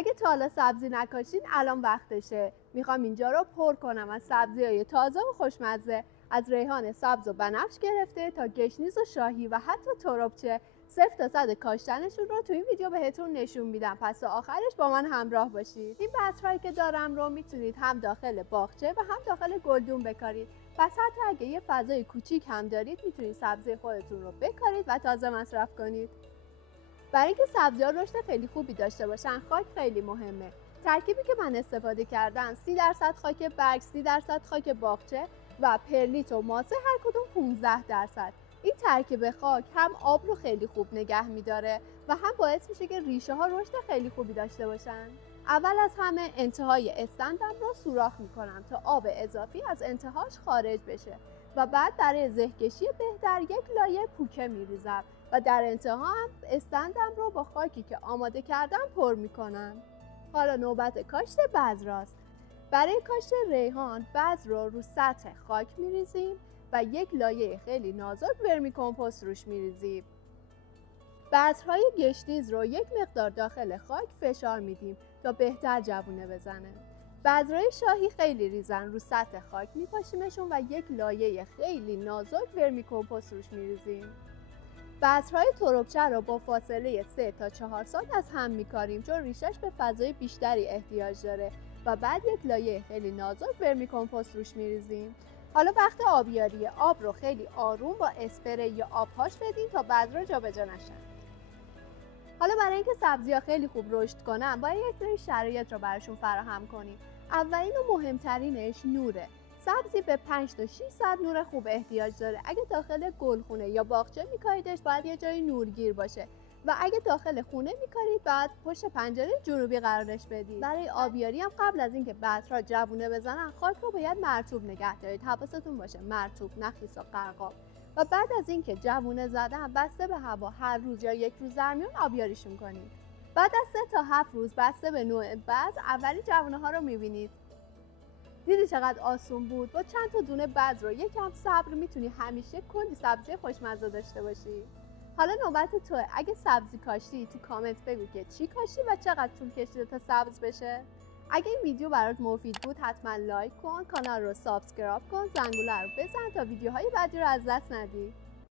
اگه تا حالا سبزی نکاشین الان وقتشه. میخوام اینجا رو پر کنم از سبزی‌های تازه و خوشمزه، از ریحان سبز و بنفش گرفته تا گشنیز و شاهی و حتی تربچه. 0 تا 100 کاشتنشون رو تو این ویدیو بهتون نشون میدم، پس تا آخرش با من همراه باشید. این بذرهایی که دارم رو میتونید هم داخل باغچه و هم داخل گلدون بکارید. پس حتی اگه یه فضای کوچیک هم دارید میتونید سبزی خودتون رو بکارید و تازه مصرف کنید. برای اینکه سبزی‌ها رشد خیلی خوبی داشته باشن خاک خیلی مهمه. ترکیبی که من استفاده کردم 30% خاک برگ، 30% خاک باغچه و پرلیت و ماسه هر کدوم 15%. این ترکیب خاک هم آب رو خیلی خوب نگه میداره و هم باعث میشه که ریشه ها رشد خیلی خوبی داشته باشن. اول از همه انتهای استندم رو سوراخ میکنم تا آب اضافی از انتهاش خارج بشه و بعد برای زهکشی بهتر یک لایه پوکه میریزم و در انتها هم استندم رو با خاکی که آماده کردم پر میکنم. حالا نوبت کاشت بذراست. برای کاشت ریحان بذر رو سطح خاک میریزیم و یک لایه خیلی نازک ورمی کمپوست روش میریزیم. بذرهای گشنیز رو یک مقدار داخل خاک فشار میدیم تا بهتر جوونه بزنه. بذرهای شاهی خیلی ریزن، رو سطح خاک میپاشیمشون و یک لایه خیلی نازک ورمی کمپوست روش میریزیم. بذرهای تربچه رو با فاصله 3 تا 4 سانت از هم میکاریم چون ریشش به فضای بیشتری احتیاج داره و بعد یک لایه خیلی نازک ورمی کمپوست روش میریزیم. حالا وقت آبیاری آب رو خیلی آروم با اسپری یا آبپاش بدین تا بذرها جابجا نشن. حالا برای اینکه سبزی‌ها خیلی خوب رشد کنن باید یک سری شرایط رو براشون فراهم کنیم. اولین و مهمترینش نوره. سبزی به 5 تا 6 ساعت نور خوب احتیاج داره. اگه داخل گلخونه یا باغچه میکاریدش باید یه جای نورگیر باشه و اگه داخل خونه میکارید باید پشت پنجره جنوبی قرارش بدید. برای آبیاری هم قبل از اینکه بذرها جوونه بزنن خاک رو باید مرطوب نگه دارید. حواستون باشه مرطوب، نه خیس و قرقاب. و بعد از اینکه جوونه زدن بسته به هوا هر روز یا یک روز در میون آبیاریشون کنید. بعد از 3 تا 7 روز بسته به نوع بذر اولی جوونه ها رو میبینید. دیدی چقدر آسون بود؟ با چند تا دونه بذر و یکم صبر میتونی همیشه کلی سبزی خوشمزه داشته باشی. حالا نوبت توه. اگه سبزی کاشتی تو کامنت بگو که چی کاشتی و چقدر طول کشیده تا سبز بشه. اگه این ویدیو برات مفید بود حتما لایک کن، کانال رو سابسکرایب کن، زنگوله رو بزن تا ویدیوهای بعدی رو از دست ندی.